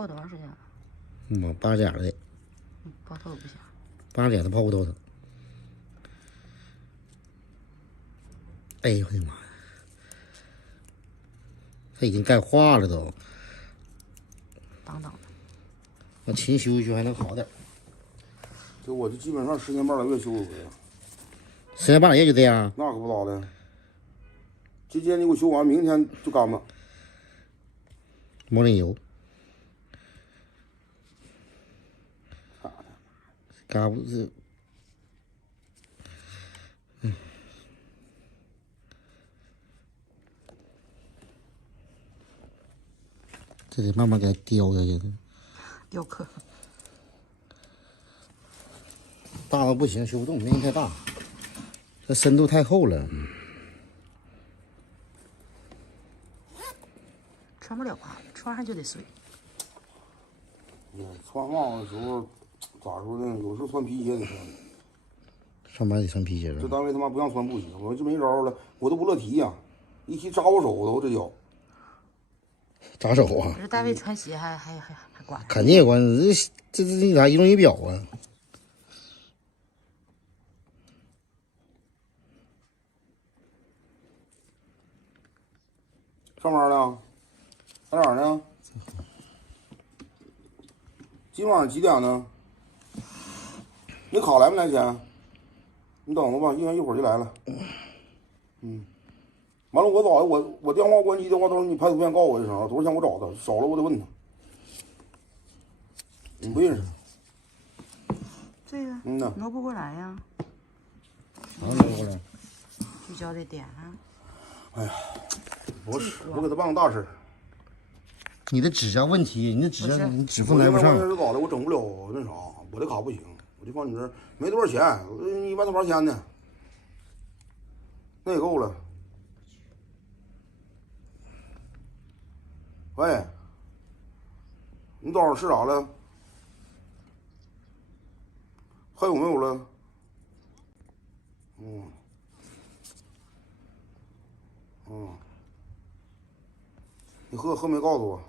泡多长时间了？8点的，泡透不行。8点的泡不透它。哎呦我的妈呀！它已经钙化了都。当当的。那勤休息还能好点。这我就基本上10年半拉月修一回了。10年半拉月就这样？那可不咋的。今天你给我修完，明天就干了。抹点油。嘎不是。这得慢慢给它雕下去。雕刻。大到不行，修不动，面积太大，这深度太厚了。穿不了啊，穿上就得碎。穿袜子的时候咋说呢？有时候穿皮鞋得穿。上班得穿皮鞋这单位他妈不让穿布鞋，我就没招了，我都不乐提呀，一提扎我手都这脚。扎手啊！这单位穿鞋还管？肯定也管，这那啥移动仪表啊。上班呢？在哪儿呢？今晚上几点呢？你卡来没来钱？你等着吧，一会儿就来了。完了，我电话关机的话，到时候你拍图片告诉我一声啊，多少钱我找他，少了我得问他。你不认识？这个挪不过来呀。挪过来。聚焦的点上。哎呀，不是，我给他办个大事。你的指甲问题，你的指甲你指缝来不上。是咋的？我整不了那啥，我的卡不行，我就放你这儿，没多少钱，1万多块钱呢，那也够了。喂，你早上吃啥了？还有没有了？你喝没告诉我？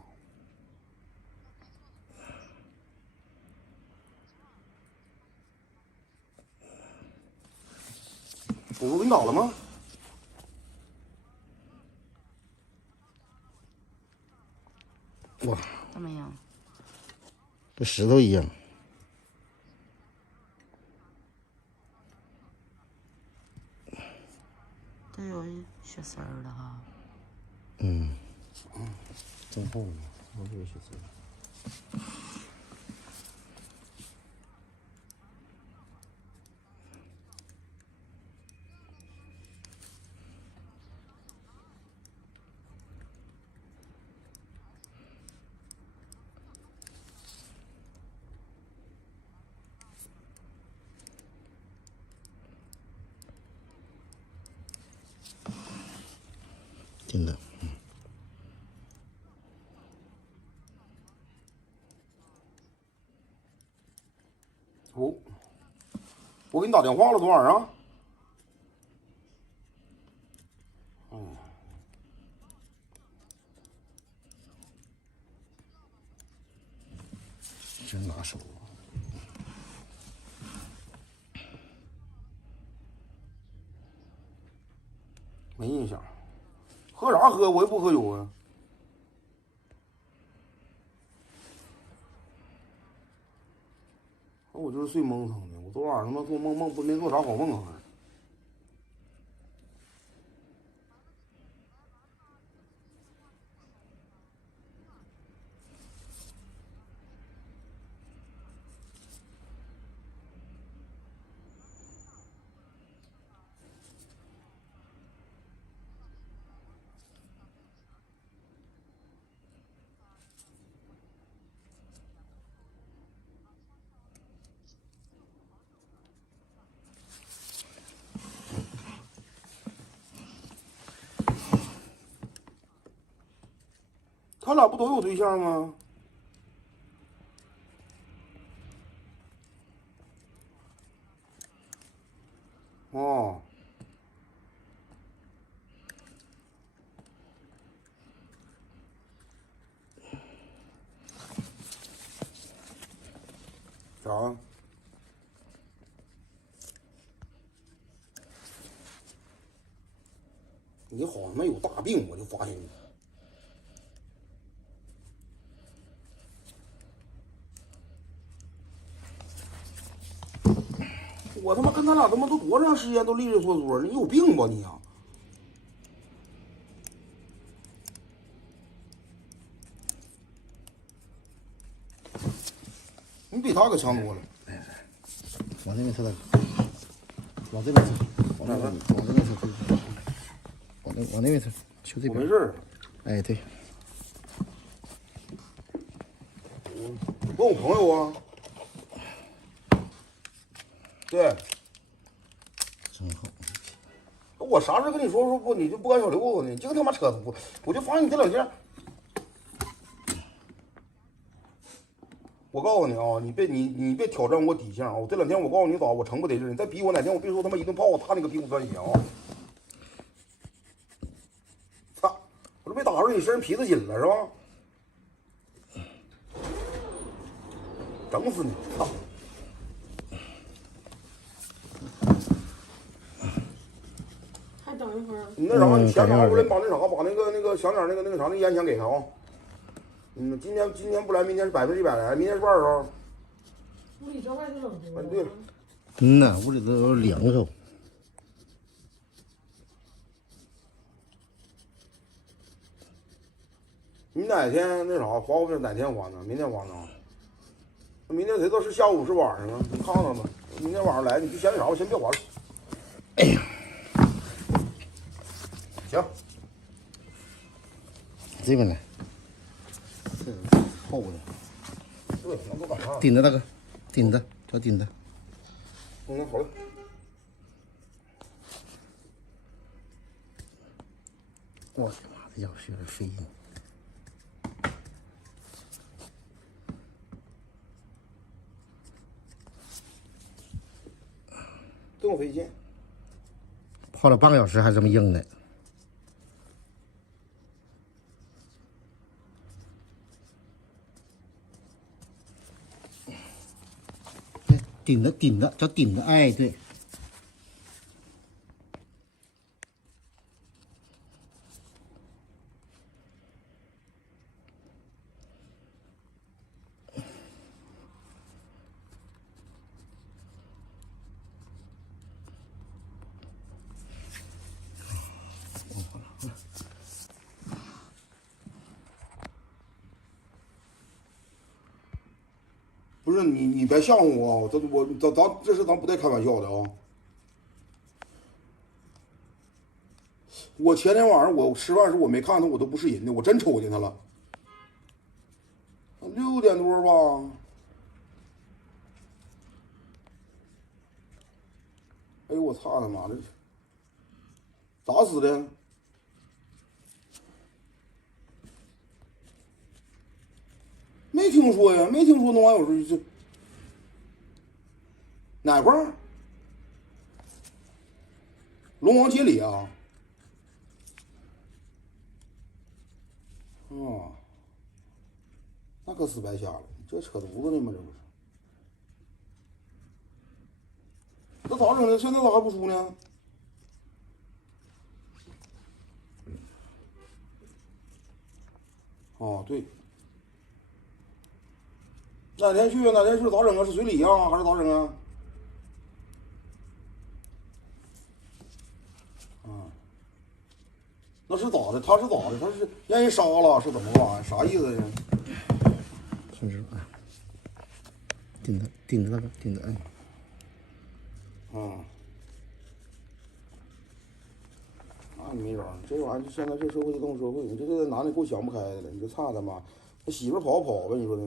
我不给你打了吗？哇，怎么样？跟石头一样。这有血丝儿了哈。真厚呢，我这个血丝。真的。我给你打电话了，昨晚上。真拿手啊！没印象。喝啥喝？我也不喝酒啊。我就是睡蒙腾的，我昨晚上他妈做梦没做啥好梦啊。他俩不都有对象吗？哦。啥？你好像没有大病，我就发现你。我他妈跟他俩他妈都多长时间都利利索索，你有病吧你啊？你比他可强多了。往这边撤，大哥，往这边撤，往这边撤，往那边撤，就这边。我没事儿。哎，对。问我朋友啊。对。真好。我啥事跟你说不，你就不敢小溜子呢？净他妈扯犊子！我就发现你这两天。我告诉你啊，你别挑战我底线啊！我这两天我告诉你咋，我成不得劲，你再逼我哪天我别说他妈一顿炮，我踏你个屁股钻鞋啊！操！我这没打着你身上皮子紧了是吧？整死你！操！还等一会儿。你那啥，你闲啥？过来把那啥，把那个想点那个啥，那烟钱给他啊！今天不来，明天是100%来，明天是20号。屋里这外头冷多了。对。呐，屋里都凉快。你哪天那啥花不是哪天还呢？明天还呢？明天谁知道是下午是晚上啊？你看看吧。明天晚上来，你就嫌啥？我先别还了。哎呀，行，这边来，这厚的。对，能够打上。顶着大哥，顶着，叫顶着。好嘞。我的妈，这家伙有点费劲。这么费劲。泡了半个小时还这么硬呢。顶着，叫顶着，哎，对。不是你别吓唬我啊！咱这是咱不带开玩笑的啊！我前天晚上我吃饭时我没看他，我都不是人的，我真瞅见他了。6点多吧。哎呦我操他妈的！咋死的？没听说呀，没听说那玩意有这哪块儿？龙王街里啊？哦，那可死白瞎了，这扯犊子呢吗？这不是？那咋整的？现在咋还不出呢？哦，对。哪天去啊？哪天去咋整啊？是随礼啊，还是咋整啊？那是咋的？他是咋的？他是让人杀了，是怎么玩意？啥意思呢？顺手啊，顶着那个，顶着哎。那你没招，这玩意儿现在这社会就这么社会，你这男的够想不开的了。你这操他妈，那媳妇跑呗，你说的，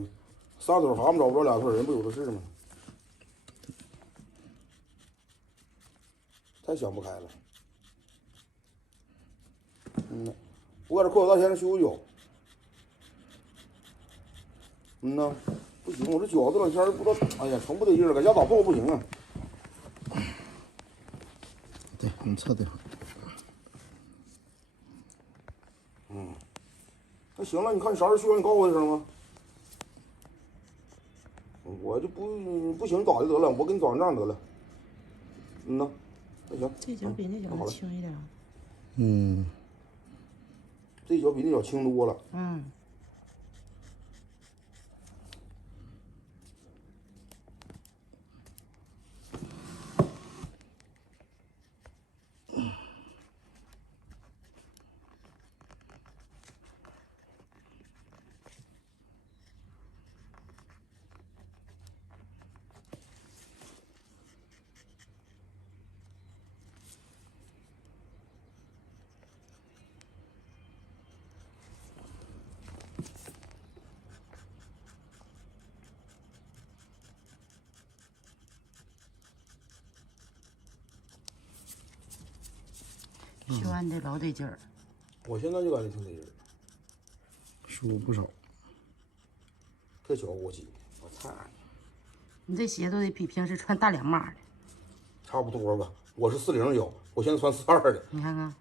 三腿蛤蟆找不着俩腿人，不有的是吗？太想不开了。我搁这裤子大前休息脚。不行，我这脚这两天不知道，哎呀，成不得劲了，搁家打炮不行啊。对，你侧对。那行了，你看你啥时候去完，你告诉我一声吧。我我就不行，咋的得了，我给你转账得了。呐，那行。这脚比那脚轻一点。嗯，这脚比那脚轻多了。嗯。学完的老得劲儿，我现在就感觉挺得劲儿，舒服不少。这脚我挤，我操！你这鞋都得比平时穿大2码的。差不多吧，我是40脚，我现在穿42的。你看看，